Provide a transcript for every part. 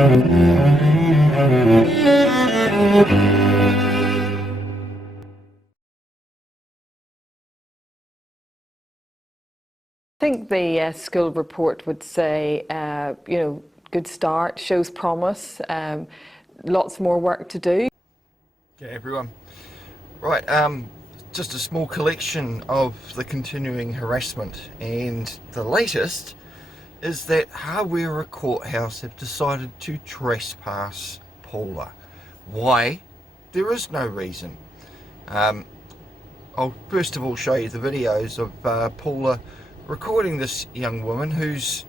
I think the school report would say, you know, good start, shows promise, lots more work to do. Okay, everyone. Right, just a small collection of the continuing harassment, and the latest is that Hawera Courthouse have decided to trespass Paula. Why? There is no reason. I'll first of all show you the videos of Paula recording this young woman who's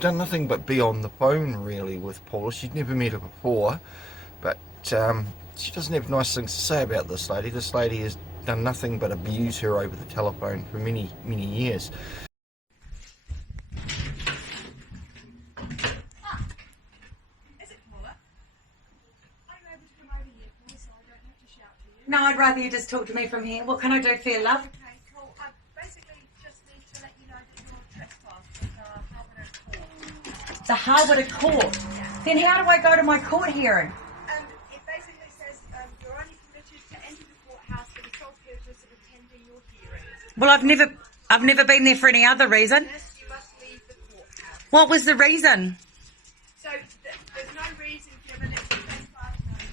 done nothing but be on the phone really with Paula. She'd never met her before, but she doesn't have nice things to say about this lady. This lady has done nothing but abuse her over the telephone for many years. No, I'd rather you just talk to me from here. What can I do for you, love? Okay, cool. I basically just need to let you know that you're trespassed. The Hawera Court? Yeah. Then how do I go to my court hearing? It basically says you're only permitted to enter the courthouse for the sole purpose of attending your hearing. Well, I've never been there for any other reason. Yes, you must leave the courthouse. What was the reason? So there's no reason given. It's a trespass notice.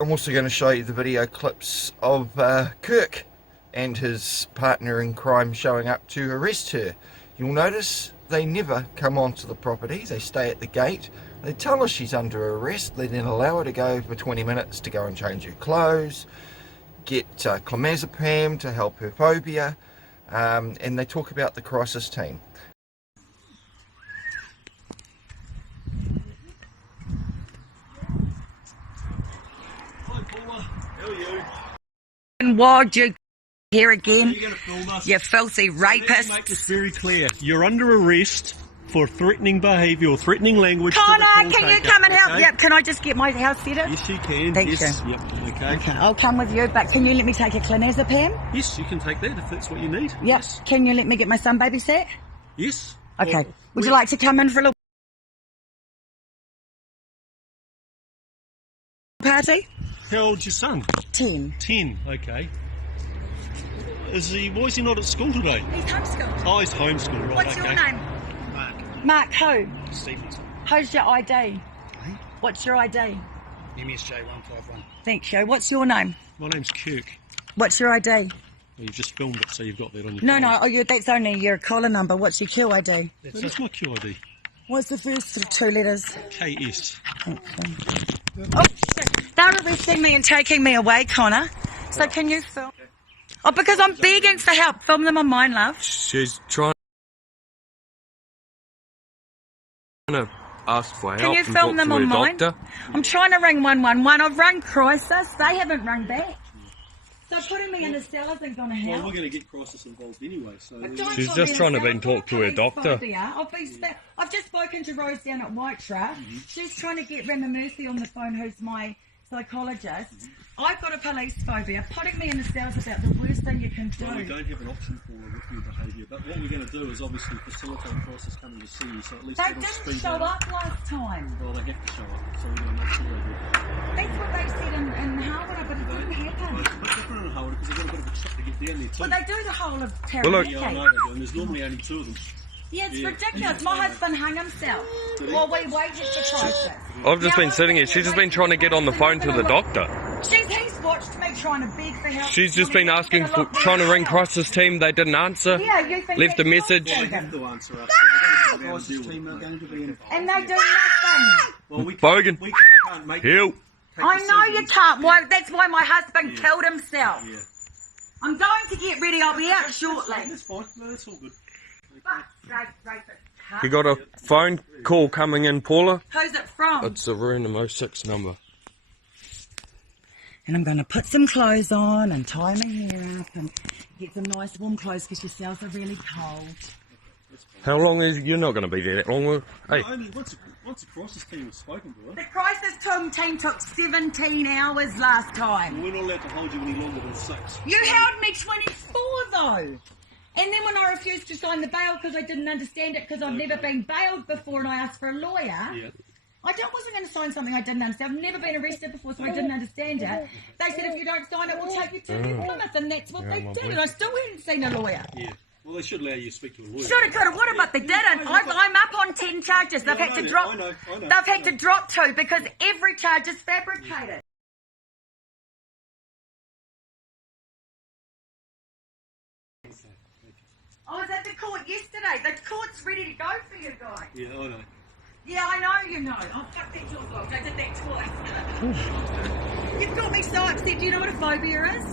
I'm also going to show you the video clips of Kirk and his partner in crime showing up to arrest her. You'll notice they never come onto the property. They stay at the gate. They tell her she's under arrest. They then allow her to go for 20 minutes to go and change her clothes, get clomazepam to help her phobia, and they talk about the crisis team. And why'd you here again? You're going to film us. You filthy rapist. Make this very clear. You're under arrest for threatening behaviour or threatening language. Connor, can you come and help? Okay? Yep, can I just get my house set up? Yes, you can. Thank yes. you. Yep. Okay. Okay, I'll come with you, but can you let me take a clonazepam? Yes, you can take that if that's what you need. Yep. Yes. Can you let me get my son babysat? Yes. Okay. Well, Would you like to come in for a little party? How old's your son? 10. 10. Okay. Why is he not at school today? He's homeschooled. Oh, he's homeschooled. Right. What's okay. your name? Mark. Mark who? Stevenson. Who's your ID? Hey? What's your ID? MSJ 151. Thanks, you. What's your name? My name's Kirk. What's your ID? You've just filmed it, so you've got that on your No, phone. no, that's only your collar number. What's your QID? That's my QID. What's the first 2 letters? KS. Oh, shit. They're arresting me and taking me away, Connor. So can you film? Oh, because I'm begging for help. Film them on mine, love. She's trying to ask for help. Can you and film talk them to on her mine? doctor. I'm trying to ring 111. I've rung crisis. They haven't rung back. So putting me in the cell isn't going to help. Well, we're going to get crisis involved anyway, so... Don't She's put just me trying in to a be cell. talk to her doctor. I've just spoken to Rose down at Whiteshire. She's trying to get Rema Murphy on the phone, who's my psychologist. I've got a police phobia. Putting me in the cells is about the worst thing you can do. Well, we don't have an option for her with your behaviour, but what we're going to do is obviously facilitate crisis coming to see you, so at least They it'll didn't speed show it up. up last time. Well, they have to show up, so we're going to make sure they do. That's what they said in Hawera, but it didn't happen. Well, it's a bit different in Hawera because they've got a bit of a trip to get down there too. Well, they do the whole of Well, look- Yeah, I know Taranaki. they do, and there's normally only 2 of them. Yeah, it's Yeah. ridiculous. My husband hung himself while we waited for crisis. I've just Now, been sitting here. She's just been trying to get on the phone to the doctor. He's watched me trying to beg for help. She's just been asking for, trying to ring crisis team. They didn't answer. Yeah, you think Left a that's message. They have to answer us, so they're going to deal with it. and they do nothing. Well, we Bogan. we can't make Help. I know you can't. Why? That's why my husband killed himself. Yeah. I'm going to get ready. I'll be out shortly. That's fine. No, that's all good. We got a phone call coming in, Paula. Who's it from? It's a random 06 number. And I'm going to put some clothes on and tie my hair up and get some nice warm clothes because your cells are really cold. How long is you're not going to be there that long? Hey, Only once a crisis team has spoken to her, The crisis team took 17 hours last time. we're not allowed to hold you any longer than 6. You held me 24 though. And then when I refused to sign the bail because I didn't understand it because I've never been bailed before and I asked for a lawyer, Yeah. wasn't going to sign something I didn't understand. I've never been arrested before, so I didn't understand it. They said if you don't sign it, we'll take you to New Plymouth, and that's what they did. And I still hadn't seen a lawyer. Yeah. Well, they should allow you to speak to a lawyer. Shoulda, coulda, woulda, but they didn't. I'm up on 10 charges. They've had to drop. I know. They've had to drop 2 because every charge is fabricated. I was at the court yesterday. The court's ready to go for you guys. Yeah, I know. Yeah, I know you know. Oh, fuck that your fault. I did that twice. You've got me so upset. Do you know what a phobia is?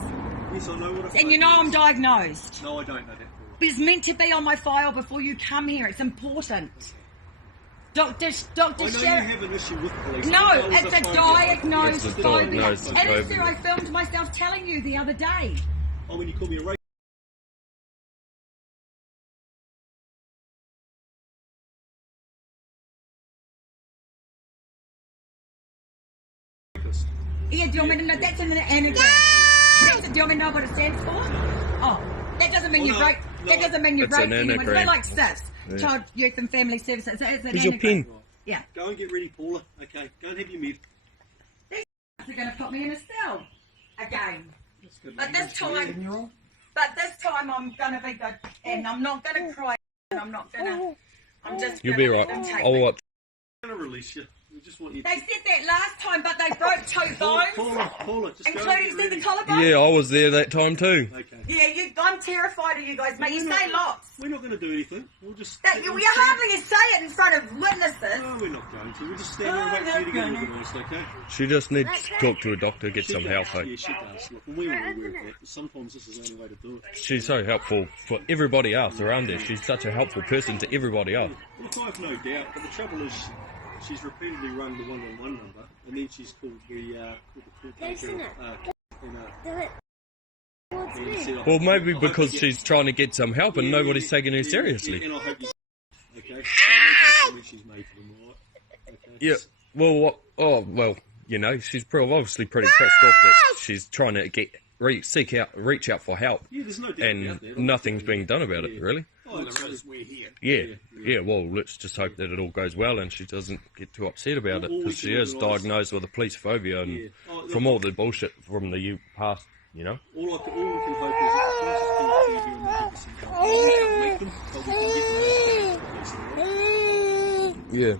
Yes, I know what a And you know I'm diagnosed. No, I don't know that. It's meant to be on my file before you come here. It's important. Dr. I know you have an issue with police. No, I know it's a phobia. diagnosed It's a phobia. diagnosed It is, phobia. sir. I filmed myself telling you the other day. Oh, when you call me a rapist. Yeah, do you want me to know? That's an anagram. Do you want me to know what it stands for? Oh, that doesn't mean you rape. That doesn't mean you It's rape an anyone. It's anagram. like SIS, Child, Youth and Family Services. It's an Here's your anagram. pen. Yeah. Go and get ready, Paula. Okay, go and have your med. They're going to put me in a cell again. That's good. But this time I'm going to be good, and I'm not going to cry. And I'm not going to. I'm just. You'll be gonna right. let them take I'll me. watch. I'm going to release you. We just want you to... They said that last time, but they broke 2 bones, Paula, just go and including get see the ready. collarbone. Yeah, I was there that time too. Okay. Yeah, I'm terrified of you guys, mate. You say lots. We're not going to do anything. We'll just... That you hardly say it in front of witnesses. No, we're not going to. We'll just stand there and wait for you to get organised, okay? She just needs to talk to a doctor, get some help. Yeah, Hey. she does. Look, and we're all aware of that, but sometimes this is the only way to do it. She's so helpful for everybody else around her. She's such a helpful person to everybody else. Look, I've no doubt, but the trouble is she's repeatedly rung the 111 number, and then she's called the Well, maybe because she's trying to get some help and nobody's taking her seriously. And I hope you... Okay? So she's made for them, all right? Okay? Yeah. Well, what? Oh, well. You know, she's obviously pretty pissed off that she's trying to reach out for help, Yeah, there's no doubt and about that. nothing's being done about it, really. Oh, we're here. Yeah. Well, let's just hope that it all goes well and she doesn't get too upset about it, All we because she can is organise- diagnosed with a police phobia, and Yeah. Oh, from all the bullshit from the past, you know. All we can hope is that the crisis team here and we can't make them, but we can get them to the police. Yeah.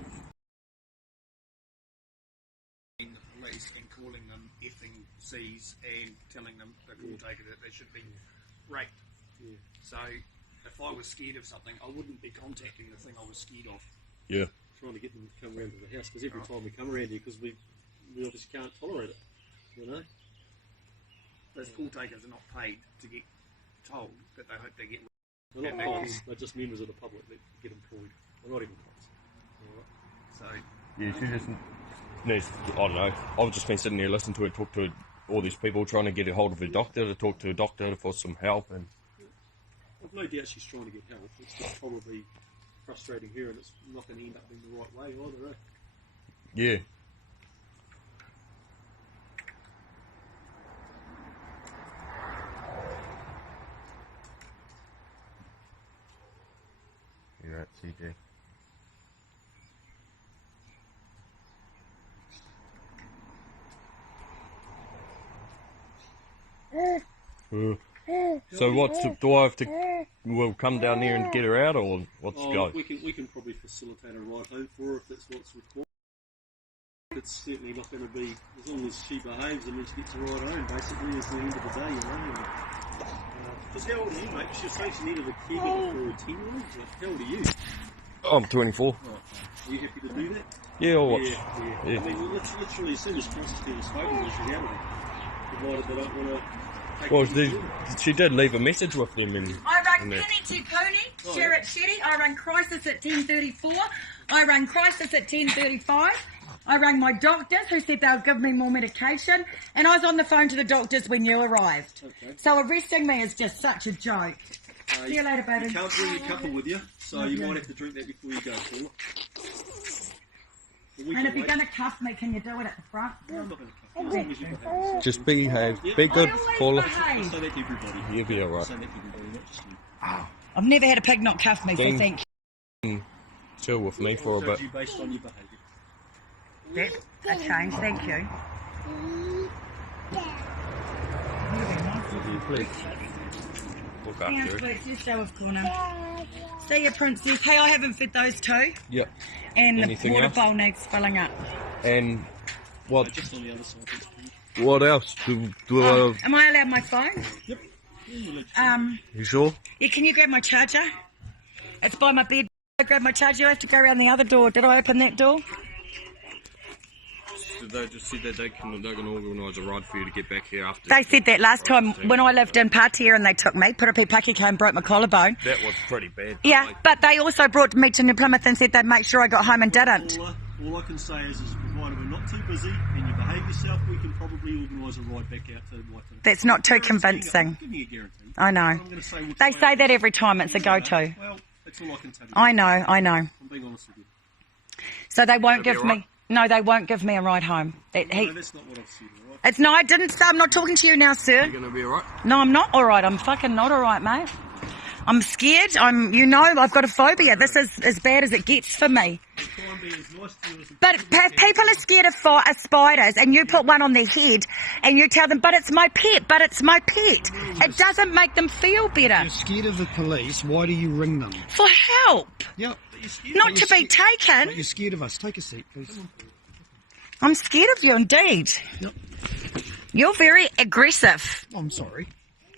The police and calling them effing C's and telling them before taking it they should be raped. Yeah. So if I was scared of something, I wouldn't be contacting the thing I was scared of. Yeah. Trying to get them to come around to the house, because every time we come around here, because we obviously can't tolerate it, you know. Those call takers are not paid to get told that they hope they get. They're not cops, they're just members of the public that get employed. They're not even cops. So Yeah, she just needs, I don't know. I've just been sitting there listening to her talk to all these people trying to get a hold of a doctor, to talk to a doctor for some help. And I've no doubt she's trying to get help. It's just probably frustrating her, and it's not going to end up being the right way either, eh? yeah. You're right, CJ. So do I have to, come down there and get her out, or what's the go? We can probably facilitate a ride home for her if that's what's required. It's certainly not going to be, as long as she behaves and then she gets a ride home, basically, is the end of the day, you know. Because how old are you, mate? She's saying she needed a caregiver for her 10-year-old. How old are you? I'm 24. Oh, are you happy to do that? Yeah, or what? Yeah. I mean, literally, as soon as Constable spoken to, she's out of it. Provided they don't want to. Well, she did leave a message with them. I rang Penny Tupuni, Sherritt Shetty. I rang crisis at 10:34. I rang crisis at 10:35. I rang my doctors who said they'll give me more medication. And I was on the phone to the doctors when you arrived. Okay. So arresting me is just such a joke. See you later, baby. You can't bring your couple with you, so you might have to drink that before you go, Paula. And if you're going to cuff me, can you do it at the front? No, I'm not going to cuff you. As long as you behave yourself. Just behave. Yep. Be good, I always Paula. behave. Just say that to everybody. You'll be alright. Say that to everybody, not just you. I've never had a pig not cuff me, so Then- thank you. Chill with me for a Also bit. due based on your behaviour. That's a change, thank you. Please. Look Hang on, after her. please, just show off corner. See you, princess. Hey, I haven't fed those two. Yep. And Anything the water else? bowl needs filling up. And what? Just on the other side. What else? Am I allowed my phone? Yep. You sure? Yeah, can you grab my charger? It's by my bed. I grab my charger. I have to go around the other door. Did I open that door? They just said that they're going to organise a ride for you to get back here after. They said that last time when I lived in Patia and they took me. Purapi Pakiko and broke my collarbone. That was pretty bad. Yeah, but they also brought me to New Plymouth and said they'd make sure I got home and didn't. All I can say is provided we're not too busy and you behave yourself, we can probably organise a ride back out to Waitangi. That's not too convincing. Give me a guarantee. I know. I'm going to say They say that every time. It's a go-to. Well, that's all I can tell you. I know. I'm being honest with you. So they won't That'll give be me... No, they won't give me a ride home. No, that's not what I've said, all right? It's no, I didn't say. I'm not talking to you now, sir. You're going to be alright? No, I'm not all right. I'm fucking not all right, mate. I'm scared. I've got a phobia. This is as bad as it gets for me. I'll try and be as nice to you as But if people are scared of spiders and you put one on their head and you tell them, but it's my pet, it doesn't make them feel better. You're scared of the police. Why do you ring them? For help, Yep. not to be taken. But you're scared of us. Take a seat, please. I'm scared of you indeed. Yep. You're very aggressive. I'm sorry.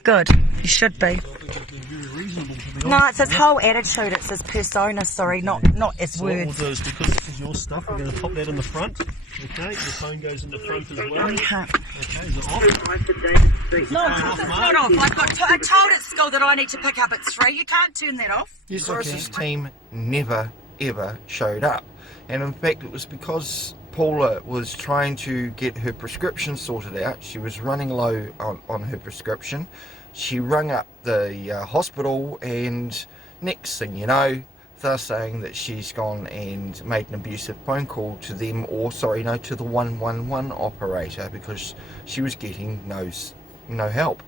Good. You should be. Very reasonable to be No, it's his whole attitude. It's his persona, sorry, not his So what we'll words. do is, because this is your stuff, we're going to pop that in the front. Okay, your phone goes in the front as well. Okay. Okay, is it off? No, it's not off. I told at school that I need to pick up at 3. You can't turn that off. The crisis team never ever showed up, and in fact it was because Paula was trying to get her prescription sorted out. She was running low on her prescription. She rung up the hospital, and next thing you know, they're saying that she's gone and made an abusive phone call to them, to the 111 operator, because she was getting no help.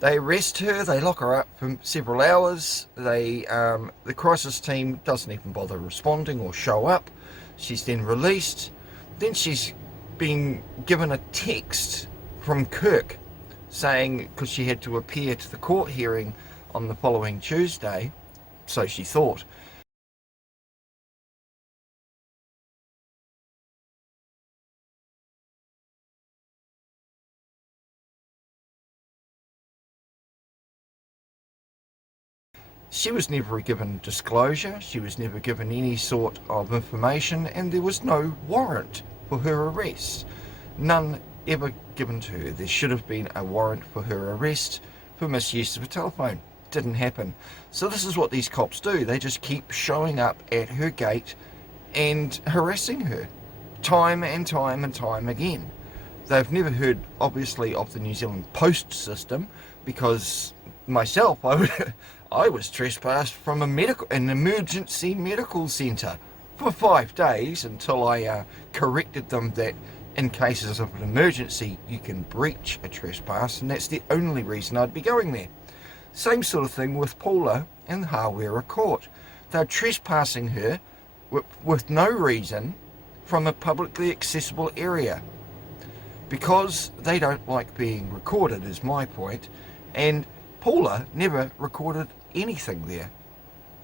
They arrest her, they lock her up for several hours. The crisis team doesn't even bother responding or show up. She's then released. Then she's been given a text from Kirk saying, because she had to appear to the court hearing on the following Tuesday, so she thought, She was never given disclosure, she was never given any sort of information, and there was no warrant for her arrest. None ever given to her. There should have been a warrant for her arrest for misuse of a telephone. Didn't happen. So this is what these cops do. They just keep showing up at her gate and harassing her time and time and time again. They've never heard, obviously, of the New Zealand Post system, because myself, I was trespassed from an emergency medical centre for 5 days until I corrected them that in cases of an emergency you can breach a trespass, and that's the only reason I'd be going there. Same sort of thing with Paula in Hawera Court. They're trespassing her with no reason from a publicly accessible area because they don't like being recorded, is my point. And Paula never recorded anything there,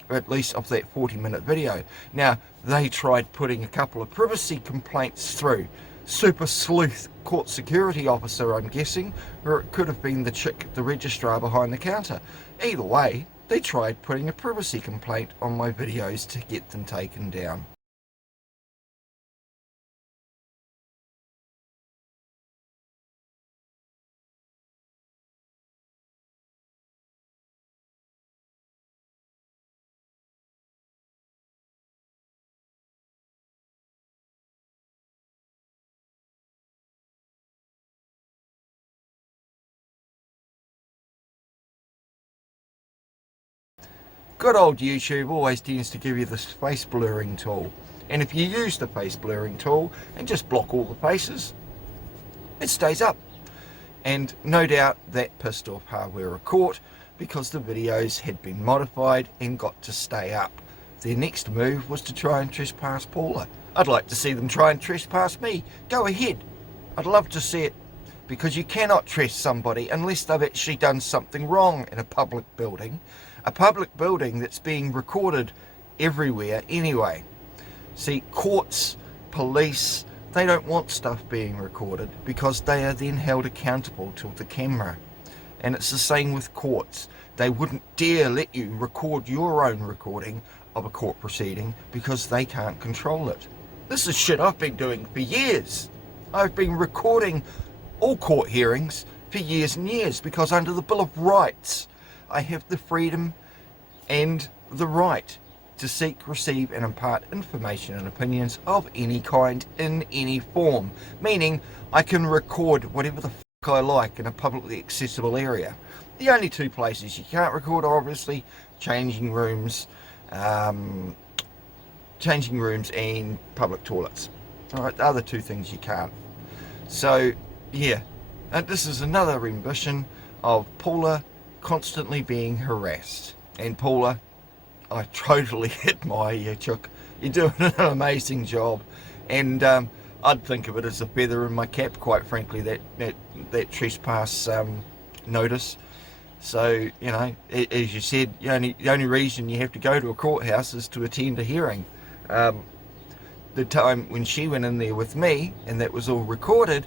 or at least of that 40-minute video. Now, they tried putting a couple of privacy complaints through. Super sleuth court security officer, I'm guessing, or it could have been the chick, the registrar behind the counter. Either way, they tried putting a privacy complaint on my videos to get them taken down. Good old YouTube always tends to give you this face blurring tool, and if you use the face blurring tool and just block all the faces, it stays up. And no doubt that pissed off Hawera Court because the videos had been modified and got to stay up. Their next move was to try and trespass Paula. I'd like to see them try and trespass me. Go ahead. I'd love to see it, because you cannot trust somebody unless they've actually done something wrong in a public building. A public building that's being recorded everywhere anyway. See, courts, police, they don't want stuff being recorded because they are then held accountable to the camera. And it's the same with courts. They wouldn't dare let you record your own recording of a court proceeding because they can't control it. This is shit I've been doing for years. I've been recording all court hearings for years and years because under the Bill of Rights, I have the freedom and the right to seek, receive and impart information and opinions of any kind in any form. Meaning I can record whatever the fuck I like in a publicly accessible area. The only two places you can't record are obviously changing rooms and public toilets. Alright, the other two things you can't. So yeah, and this is another rendition of Paula constantly being harassed. And Paula, I totally admire you, Chook. You're doing an amazing job, and I'd think of it as a feather in my cap, quite frankly, that trespass notice. So, you know, as you said, the only reason you have to go to a courthouse is to attend a hearing. The time when she went in there with me, and that was all recorded,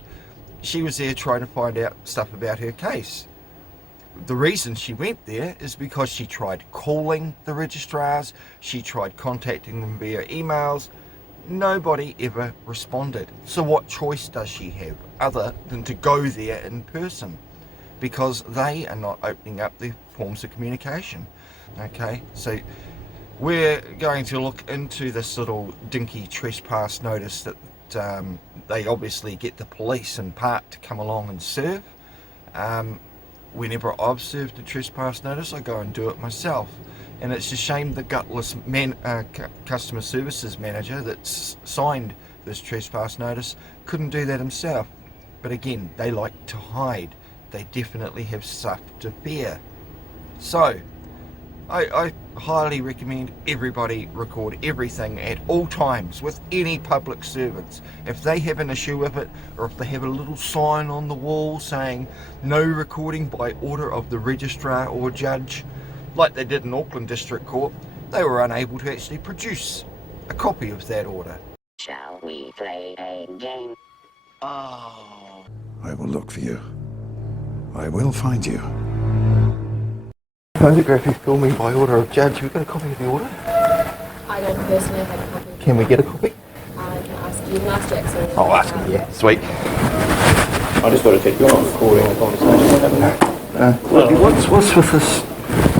she was there trying to find out stuff about her case. The reason she went there is because she tried calling the registrars, she tried contacting them via emails. Nobody ever responded. So what choice does she have other than to go there in person? Because they are not opening up their forms of communication. Okay, so we're going to look into this little dinky trespass notice that they obviously get the police in part to come along and serve. Whenever I've served a trespass notice, I go and do it myself. And it's a shame the gutless customer services manager that's signed this trespass notice couldn't do that himself. But again, they like to hide. They definitely have stuff to fear. So, I highly recommend everybody record everything at all times with any public servants. If they have an issue with it, or if they have a little sign on the wall saying no recording by order of the registrar or judge, like they did in Auckland District Court, they were unable to actually produce a copy of that order. Shall we play a game? Oh. I will look for you. I will find you. Photograph you filming by order of judge. We've got a copy of the order. I don't personally have a copy. Can we get a copy? I can ask you. Last Jackson. I'll ask him, yeah. Sweet. I just got to check, you're not recording the conversation. What's with this?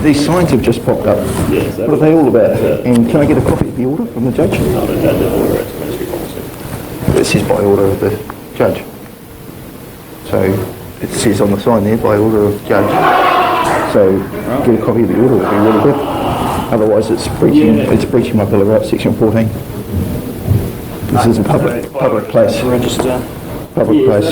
These signs have just popped up. Yes. What are they all about? And can I get a copy of the order from the judge? No, the judge has order, it's a ministry policy. It says by order of the judge. So it says on the sign there, by order of the judge. So get a copy of the order would be really good. Otherwise it's breaching my Bill of Rights, section 14. This is a public place. Register. Public place.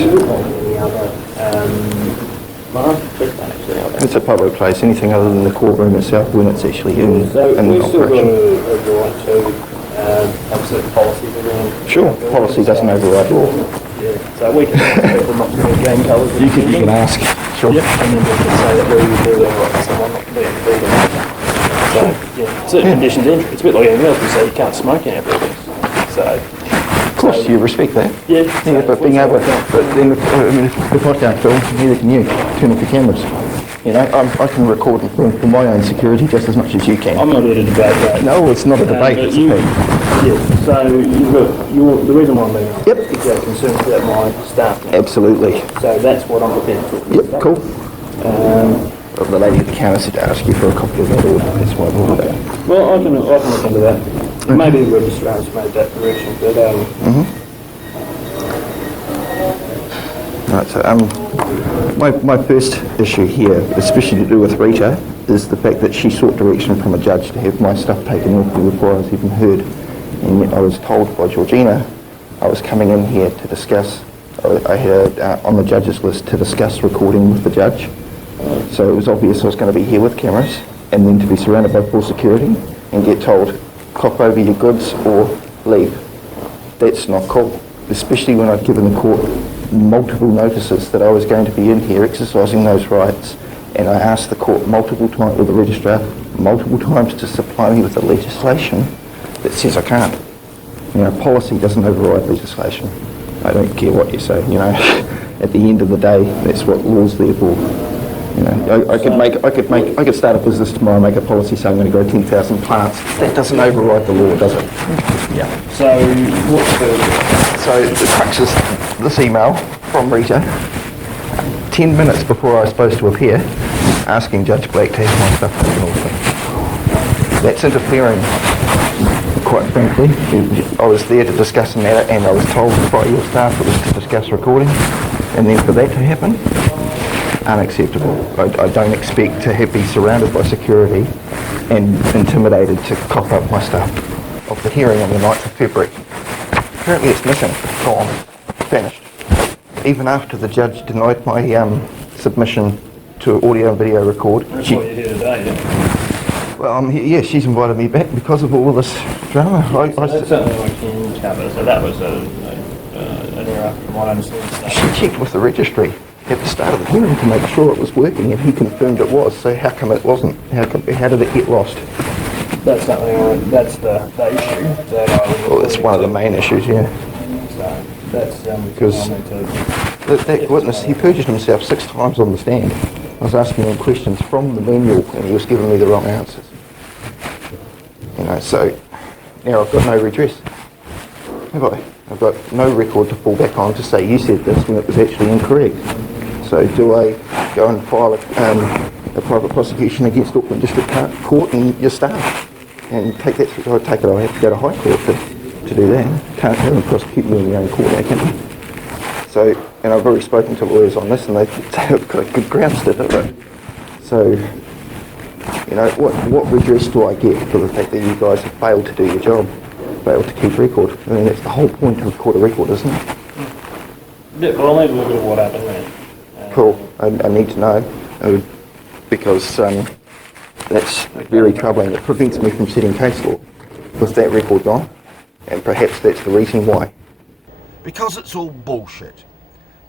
It's a public place. Anything other than the courtroom itself when it's actually in We've still got operation. a right to have certain policies around. Sure, policy doesn't override law. Yeah, so we can ask people not to wear game colours. You can ask. Sure. Yep, and then we can say that we do their right to someone not to be in the building. So, yeah, certain conditions entry. It's a bit like anything else. We say you can't smoke in our buildings. So, of course, you respect that. yeah, But being able, but then if I can't film, neither can you. Turn off your cameras. You know, I can record and film for my own security just as much as you can. I'm not here to debate that. No, it's not a debate. It's a fact. Yeah, so you've got the reason why I'm being asked is because you're concerned about my staff. Absolutely. So that's what I'm prepared to talk about. Yep, cool. Well, the lady at the counter said to ask you for a copy of that order. That's why I've ordered that. Well, I can look into that. Maybe the registrar's made that correction, but Right, so my first issue here, especially to do with Rita, is the fact that she sought direction from a judge to have my stuff taken off me before I was even heard. And yet I was told by Georgina I was coming in here to discuss, I had on the judge's list to discuss recording with the judge. So it was obvious I was going to be here with cameras and then to be surrounded by full security and get told, cop over your goods or leave. That's not cool, especially when I'd given the court multiple notices that I was going to be in here exercising those rights, and I asked the court multiple times, or the registrar, multiple times to supply me with the legislation that says I can't. You know, policy doesn't override legislation. I don't care what you say, you know. At the end of the day, that's what law's there for. You know, I could start a business tomorrow and make a policy saying I'm going to grow 10,000 plants. That doesn't override the law, does it? Yeah. So what's the crux is this email from Rita, 10 minutes before I was supposed to appear, asking Judge Black to have my stuff taken off. That's interfering, quite frankly. I was there to discuss a matter and I was told by your staff it was to discuss recording, and then for that to happen, unacceptable. I don't expect to be surrounded by security and intimidated to cough up my stuff. Of the hearing on the 9th of February. Apparently it's missing, gone, vanished. Even after the judge denied my submission to audio and video record. That's why you're here today, yeah? Well, yeah, she's invited me back because of all of this drama. That's something I can cover, so that was an error from what I understand. She checked with the registry at the start of the hearing to make sure it was working, and he confirmed it was, so how come it wasn't? How did it get lost? That's something, that's the issue that I was... Well, it's one of the main issues, yeah. So that's because that witness, he perjured himself 6 times on the stand. I was asking him questions from the manual and he was giving me the wrong answers. You know, so now I've got no redress. Have I? I've got no record to fall back on to say you said this when it was actually incorrect. So do I go and file a private prosecution against Auckland District Court and your staff? And take that, I have to go to High Court to do that. Can't go and prosecute you in your own court, can you? So, and I've already spoken to lawyers on this and they've got good grounds to do it. So, you know, what redress do I get for the fact that you guys have failed to do your job, failed to keep record? I mean, that's the whole point of court of record, isn't it? Yeah, well, I'll need to look at what happened there. Cool, I need to know, because that's very troubling. It prevents me from setting case law with that record gone, and perhaps that's the reason why. Because it's all bullshit.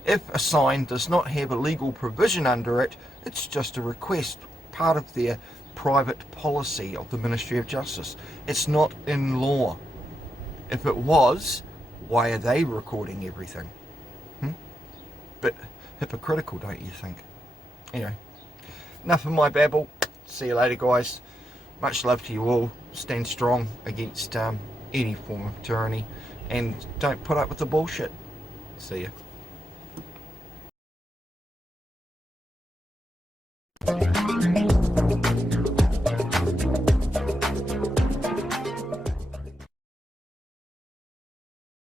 If a sign does not have a legal provision under it, it's just a request, part of their private policy of the Ministry of Justice. It's not in law. If it was, why are they recording everything? Bit hypocritical, don't you think? Anyway, enough of my babble. See you later, guys. Much love to you all. Stand strong against any form of tyranny, and don't put up with the bullshit. See ya.